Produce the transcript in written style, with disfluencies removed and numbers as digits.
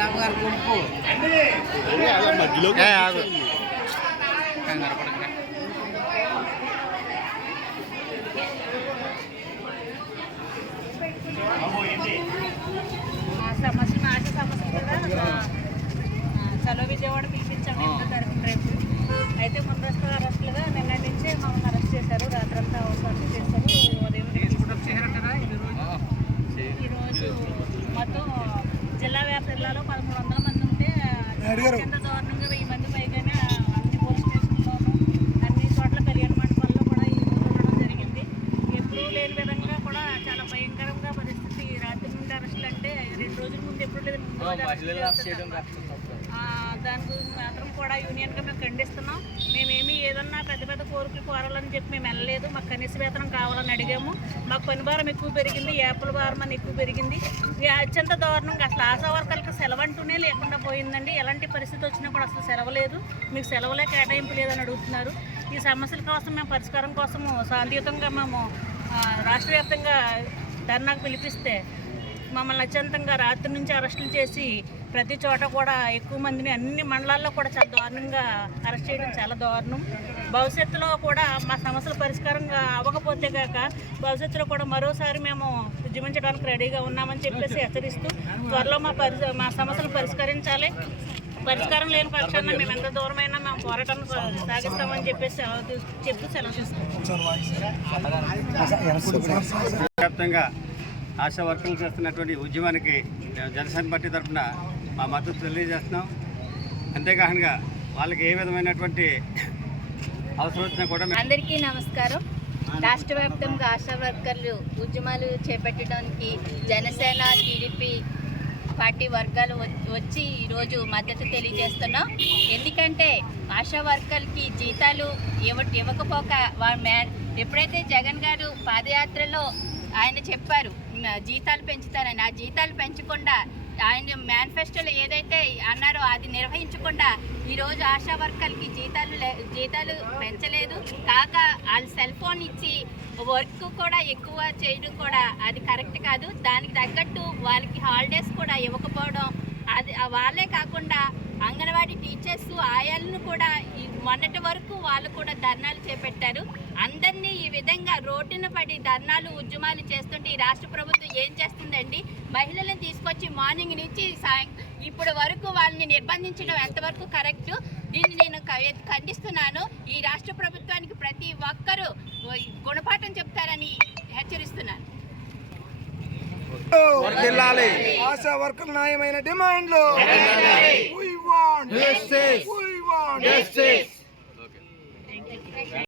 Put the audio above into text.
Madam గారు గుంపు సమస్యలు ఆశ సమస్యలు కూడా చలో విజయవాడ పిలిపించాము ఎంత తరఫున రేపు అయితే ముందస్తు అరెస్టులుగా నిన్న నుంచే మమ్మల్ని అరెస్ట్ చేశారు. రాత్రంతా అరెస్ట్ చేశారు. ఉదయం ఈరోజు మొత్తం జిల్లా జిల్లాలో 1300 మంది ఉంటే అత్యంత దారుణంగా 1000 మంది పైగానే అన్ని పోలీస్ స్టేషన్లోనూ అన్ని చోట్ల కళ్యాణ మండపాల్లో కూడా ఈ రోజు ఉండడం జరిగింది. ఎప్పుడూ లేని విధంగా కూడా చాలా భయంకరంగా పరిస్థితి. రాత్రి నుండి అరెస్టులు అంటే 2 రోజుల ముందు ఎప్పుడు లేదు దాని గురించి మాత్రం కూడా యూనియన్గా మేము ఖండిస్తున్నాం. మేమేమి ఏదన్నా పెద్ద పెద్ద కోరికలు కోరాలని చెప్పి మేము వెళ్ళలేదు. మాకు కనీస వేతనం కావాలని అడిగాము. మాకు పని భారం ఎక్కువ పెరిగింది, యాప్ల భారం అని ఎక్కువ పెరిగింది. అత్యంత దారుణంగా అసలు ఆశా వర్కర్లకు సెలవు అంటూనే లేకుండా పోయిందండి. ఎలాంటి పరిస్థితి వచ్చినా కూడా అసలు సెలవు లేదు, మీకు సెలవులే కేటాయింపు లేదని అడుగుతున్నారు. ఈ సమస్యల కోసం మేము పరిష్కారం కోసము శాంతియుతంగా మేము రాష్ట్ర వ్యాప్తంగా ధర్నాకు పిలిపిస్తే మమ్మల్ని అత్యంతంగా రాత్రి నుంచి అరెస్టులు చేసి ప్రతి చోట కూడా ఎక్కువ మందిని అన్ని మండలాల్లో కూడా చాలా దారుణంగా అరెస్ట్ చేయడం చాలా దారుణం. భవిష్యత్తులో కూడా మా సమస్యలు పరిష్కారంగా అవ్వకపోతే కాక భవిష్యత్తులో కూడా మరోసారి మేము ఉద్యమించడానికి రెడీగా ఉన్నామని చెప్పేసి హెచ్చరిస్తూ త్వరలో మా సమస్యలు పరిష్కరించాలి. పరిష్కారం లేని పక్షాన మేము ఎంత దూరమైనా మేము పోరాటాన్ని సాగిస్తామని చెప్పేసి చెప్తూ సెలవు తీసుకుంటాం. ఆశా వర్కర్లు చేస్తున్నటువంటి ఉద్యమానికి జనసేన పార్టీ తరఫున మా మద్దతు తెలియజేస్తున్నాం. అంతేకాకుండా వాళ్ళకి ఏ విధమైనటువంటి అవసరం వచ్చినా కూడా అందరికీ నమస్కారం. రాష్ట్ర వ్యాప్తంగా ఆశా వర్కర్లు ఉద్యమాలు చేపట్టడానికి జనసేన టీడీపీ పార్టీ వర్గాలు వచ్చి ఈరోజు మద్దతు తెలియజేస్తున్నాం. ఎందుకంటే ఆశా వర్కర్లకి జీతాలు ఇవ్వకపోక ఎప్పుడైతే జగన్ గారు పాదయాత్రలో ఆయన చెప్పారు జీతాలు పెంచుతారని, ఆ జీతాలు పెంచకుండా ఆయన మేనిఫెస్టోలో ఏదైతే అన్నారో అది నిర్వహించకుండా ఈరోజు ఆశా వర్కర్లకి జీతాలు పెంచలేదు. కాక వాళ్ళు సెల్ ఫోన్ ఇచ్చి వర్క్ కూడా ఎక్కువ చేయడం కూడా అది కరెక్ట్ కాదు. దానికి తగ్గట్టు వాళ్ళకి హాలిడేస్ కూడా ఇవ్వకపోవడం, అది వాళ్ళే కాకుండా అంగన్వాడీ టీచర్స్ ఆయాలను కూడా మొన్నటి వరకు వాళ్ళు కూడా ధర్నాలు చేపట్టారు. అందరినీ ఈ విధంగా రోడ్డున పడి ధర్నాలు ఉద్యమాలు చేస్తుంటే ఈ రాష్ట్ర ప్రభుత్వం ఏం చేస్తుందండి? మహిళలను తీసుకొచ్చి మార్నింగ్ నుంచి ఇప్పుడు వరకు వాళ్ళని నిర్బంధించడం ఎంతవరకు కరెక్ట్? దీన్ని నేను ఖండిస్తున్నాను. ఈ రాష్ట్ర ప్రభుత్వానికి ప్రతి ఒక్కరూ గుణపాఠం చెప్తారని హెచ్చరిస్తున్నాను. ఆశా వర్కర్ న్యాయమైన డిమాండ్లు